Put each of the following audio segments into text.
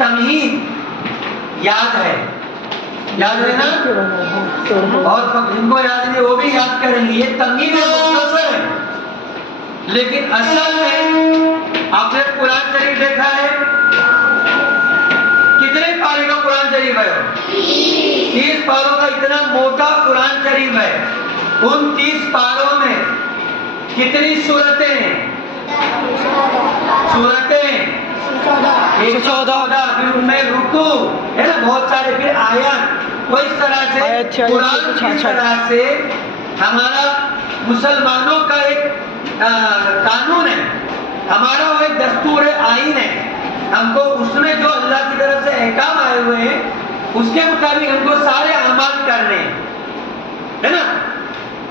तमहीद याद है ना, और जिनको याद नहीं वो भी याद करेंगे। ये तमहीद है, मुख्तसर है, लेकिन असल में आपने कुरान शरीफ देखा है, कितने पारे का कुरान शरीफ है? 30 पारों का इतना मोटा कुरान शरीफ है। उन 30 पारों में कितनी सूरतें हैं? 114, फिर उनमें रुकू है ना, बहुत सारे, फिर आयत। तो इस तरह से कुरान की तरह से हमारा मुसलमानों का एक कानून है, हमारा वो एक दस्तूर है, आईन है। हमको उसमें जो अल्लाह की तरफ से अहकाम आए हुए हैं उसके मुताबिक हमको सारे अमाल करने है ना।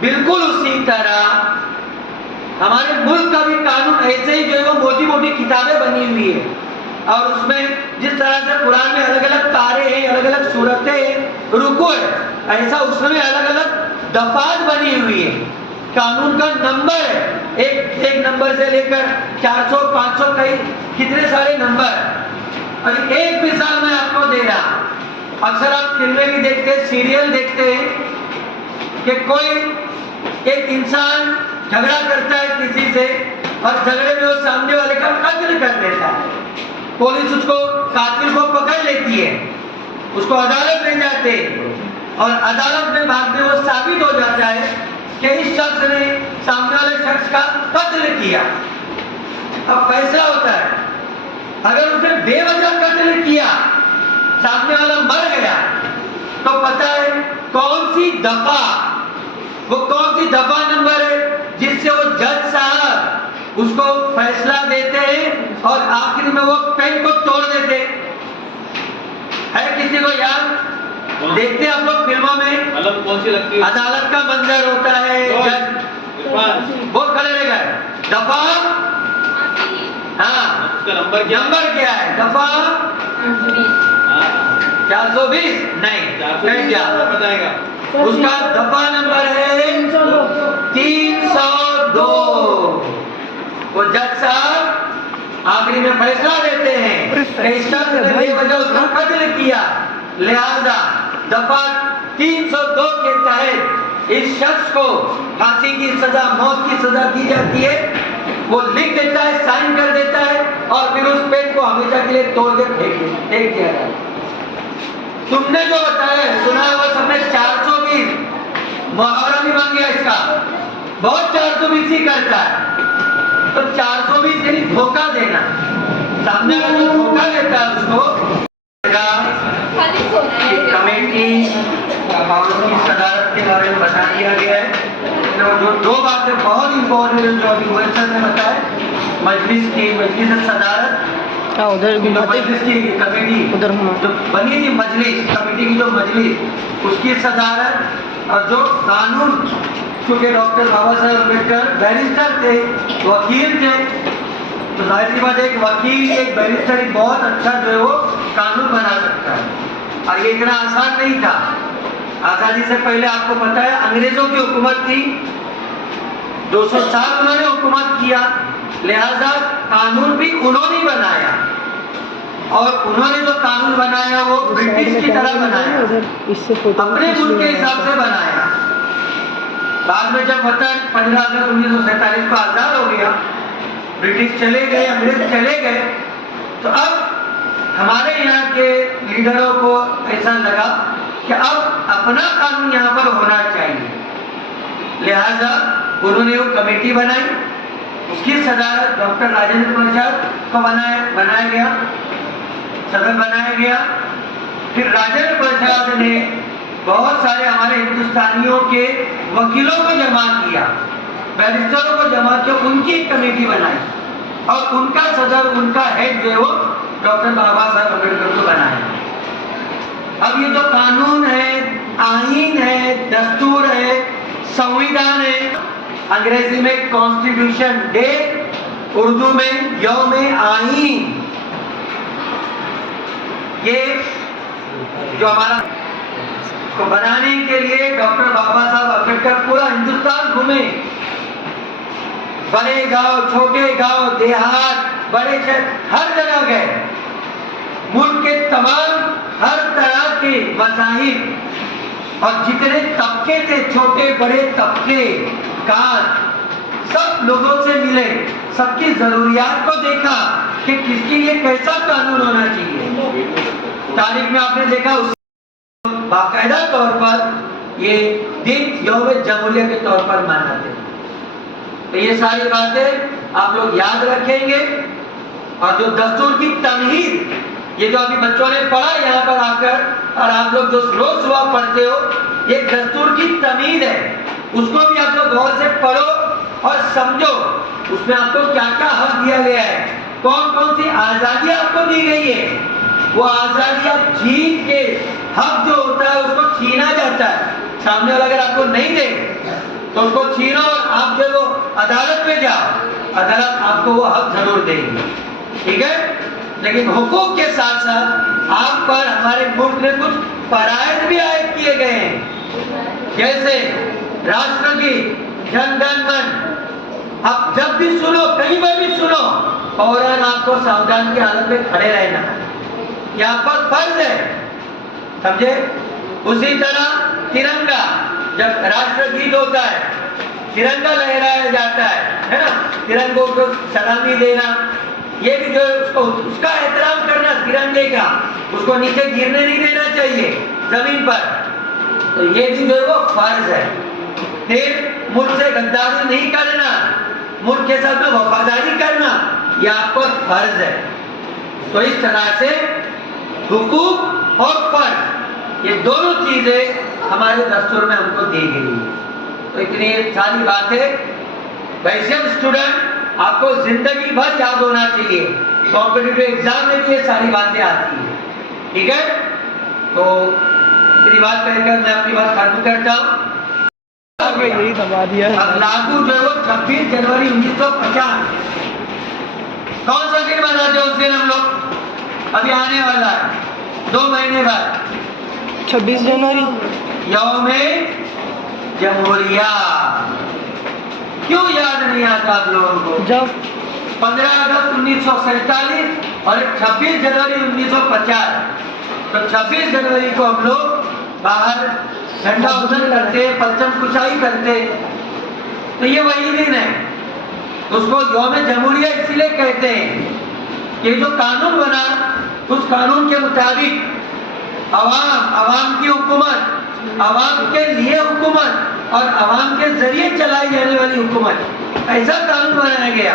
बिल्कुल उसी तरह हमारे मुल्क का भी कानून ऐसे ही जो है वो मोटी मोटी किताबें बनी हुई है, और उसमें जिस तरह से कुरान में अलग अलग तारे हैं, अलग अलग सूरतें हैं, रुकू है, ऐसा उसमें अलग अलग दफात बनी हुई है। कानून का नंबर है, एक नंबर से लेकर 400 500 कई कितने सारे नंबर। और एक मिसाल मैं आपको दे रहा, अक्सर आप फिल्में भी देखते हैं, सीरियल देखते हैं कि कोई एक इंसान झगड़ा करता है किसी से, और झगड़े में वो सामने वाले का कत्ल कर देता है। पुलिस उसको, कातिल को पकड़ लेती है, उसको अदालत ले जाते हैं, और अदालत में बाद में वो साबित हो जाता है कि इस शख्स ने सामने वाले शख्स का कत्ल किया। अब फैसला होता है, अगर उसने बेवजह कत्ल किया, सामने वाला मर गया, तो पता है कौन सी दफा, वो कौन सी दफा नंबर है जिससे वो जज साहब उसको फैसला देते हैं और आखिर में वो पेन को तोड़ देते है। किसी को याद? देखते हैं आप लोग फिल्मों में, मतलब कौन सी लगती है? अदालत का मंजर होता है, जज बहुत खड़े रह गए, दफा, हाँ उसका नंबर क्या है? दफा 420 नहीं, क्या बताएगा? उसका दफा नंबर है 302। वो जज साहब आखिरी में फैसला देते हैं कि इस शख्स ने बेवजह उसका कत्ल किया, लिहाजा दफा 302 के तहत इस शख्स को फांसी की सजा, मौत की सजा दी जाती है। वो लिख देता है, साइन कर देता है, और फिर उस पेन को हमेशा के लिए तोड़ के फेंक दिया जाता है। तुमने जो बताया, सुना है वो सबने 420 मुहावरा भी बन गया इसका, बहुत 420 ही करता है। तो 420 यानी धोखा देना, सामने वाला जो धोखा देता है उसको कमेटी और उसकी सदारत के बारे में बता दिया गया है। तो जो दो बातें बहुत इंपॉर्टेंट जो अभी वैसा ने बताया, मजलिस सदारत, उधर मजलिस की कमेटी उधर जो बनी थी, मजलिस कमेटी की जो मजलिस, उसकी सदारत, और जो कानून, क्योंकि डॉक्टर बाबा साहब अम्बेडकर बैरिस्टर थे, वकील थे, तो जाहिर सी बात है एक वकील, एक बैरिस्टर एक बहुत अच्छा जो है वो कानून बना सकता है। और ये इतना आसान नहीं था। आज़ादी से पहले आपको पता है अंग्रेजों की हुकूमत थी, 200 साल उन्होंने हुकूमत किया, लिहाजा कानून भी उन्होंने बनाया, और उन्होंने जो कानून बनाया वो ब्रिटिश की तरह बनाया, अपने मुल्क के हिसाब से बनाया। बाद में जब वतन 15 अगस्त 1947 को आजाद हो गया, ब्रिटिश चले गए, अंग्रेज चले गए, तो अब हमारे यहाँ के लीडरों को ऐसा लगा कि अब अपना कानून यहाँ पर होना चाहिए, लिहाजा उन्होंने वो कमेटी बनाई, उसकी सदारत डॉक्टर राजेंद्र प्रसाद को बनाया गया, सदर बनाया गया। फिर राजेंद्र प्रसाद ने बहुत सारे हमारे हिंदुस्तानियों के वकीलों को जमा किया, बैरिस्टरों को जमा किया, उनकी एक कमेटी बनाई, और उनका सदर, उनका हेड जो है वो डॉक्टर बाबा साहब अम्बेडकर को बनाया। अब ये जो कानून है, आईन है, दस्तूर है, संविधान है, अंग्रेजी में कॉन्स्टिट्यूशन डे, उर्दू में यौम आईन, ये जो हमारा को बनाने के लिए डॉक्टर बाबा साहब अम्बेडकर पूरा हिंदुस्तान घूमे, बड़े गांव, छोटे गांव, देहात, बड़े शहर, हर जगह गए, मुल्क के तमाम हर तरह के मज़ाहिब और जितने तबके थे, छोटे बड़े तबके कास्ट, सब लोगों से मिले, सबकी जरूरियात को देखा कि किसके लिए कैसा कानून होना चाहिए। तारीख में आपने देखा उस बाकायदा तौर पर ये दिन यौम जमहूरिया के तौर पर मनाते। तो ये सारी बातें आप लोग याद रखेंगे। और जो दस्तूर की तमहीद, ये जो अभी बच्चों ने पढ़ा यहाँ पर आकर, और आप लोग जो रोज सुबह पढ़ते हो, ये दस्तूर की तमहीद है, उसको भी आप लोग गौर से पढ़ो और समझो उसमें आपको क्या क्या हक दिया गया है, कौन कौन सी आज़ादी आपको दी गई है। वो आज़ादी आप छीन के, हक जो होता है उसको छीना जाता है। सामने वाला अगर आपको नहीं दे तो उसको छीनो और आप जो वो अदालत में जाओ, अदालत आपको वो हक जरूर देगी, ठीक है। लेकिन हुकूक के साथ साथ आप पर हमारे मुल्क में कुछ फराइज भी आयद किए गए हैं, जैसे राष्ट्रगीत, जन गण मन। अब जब भी सुनो, कहीं पर भी सुनो, फौरन आपको सावधान की हालत में खड़े रहना है, यहाँ पर फर्ज है, समझे। उसी तरह तिरंगा, जब राष्ट्रगीत होता है, तिरंगा लहराया जाता है ना, तिरंगों को सलामी देना, ये भी जो उसको उसका एहतराम करना, तिरंगे का, उसको नीचे गिरने नहीं देना चाहिए जमीन पर, तो ये भी जो है वो फर्ज है। फिर मुल्क से गद्दारी नहीं करना, मुल्क के साथ में वफादारी करना, ये आपको फर्ज है। तो इस तरह से हुकूक और फर्ज, ये दोनों चीजें हमारे दस्तूर में हमको दी गई है। तो इतनी सारी बातें वैसे स्टूडेंट आपको जिंदगी भर याद होना चाहिए, कॉम्पिटिटिव एग्जाम में भी ये सारी बातें आती है, ठीक है। तो इतनी बात कहकर मैं अपनी बात खत्म करता हूँ। अब लागू जो है वो 26 जनवरी 1950, कौन सा दिन मनाते हैं उस दिन हम लोग? अभी आने वाला है 2 महीने बाद, 26 जनवरी यौमे जमहूरिया। क्यों याद नहीं आता आप लोगों को? जब 15 अगस्त 1947 और 26 जनवरी 1950। तो 26 जनवरी को हम लोग बाहर झंडा उधर करते, परचम कुशाई करते, तो ये वही दिन है। उसको यौम जमहूरिया इसलिए कहते हैं कि जो कानून बना, उस कानून के मुताबिक अवाम की हुकूमत, अवाम के लिए हुकूमत और अवाम के जरिए चलाई जाने वाली हुकूमत, ऐसा कानून बनाया गया।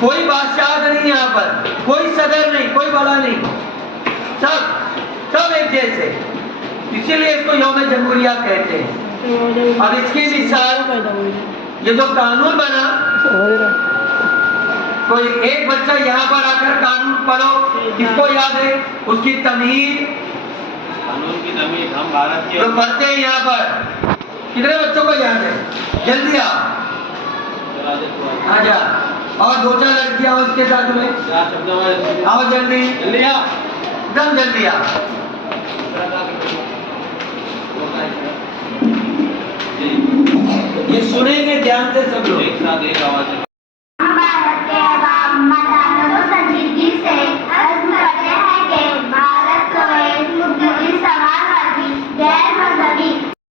कोई बादशाह नहीं यहाँ पर, कोई सदर नहीं, कोई बड़ा नहीं, सब एक जैसे, इसीलिए इसको यौम जमहूरिया कहते हैं। अब इसकी मिसाल, ये जो कानून बना, कोई एक बच्चा यहाँ पर आकर कानून पढ़ो, किसको याद है उसकी तमीज? कानून की तमीज हम भारत के जो पढ़ते हैं यहाँ पर, कितने बच्चों को याद है? जल्दी आओ, आजा। और 2-4 लड़कियां उसके साथ में, आओ जल्दी, जल्दी आओ, एकदम जल्दी आओ। ये सुनेंगे ध्यान से सब लोग, एक साथ एक आवाज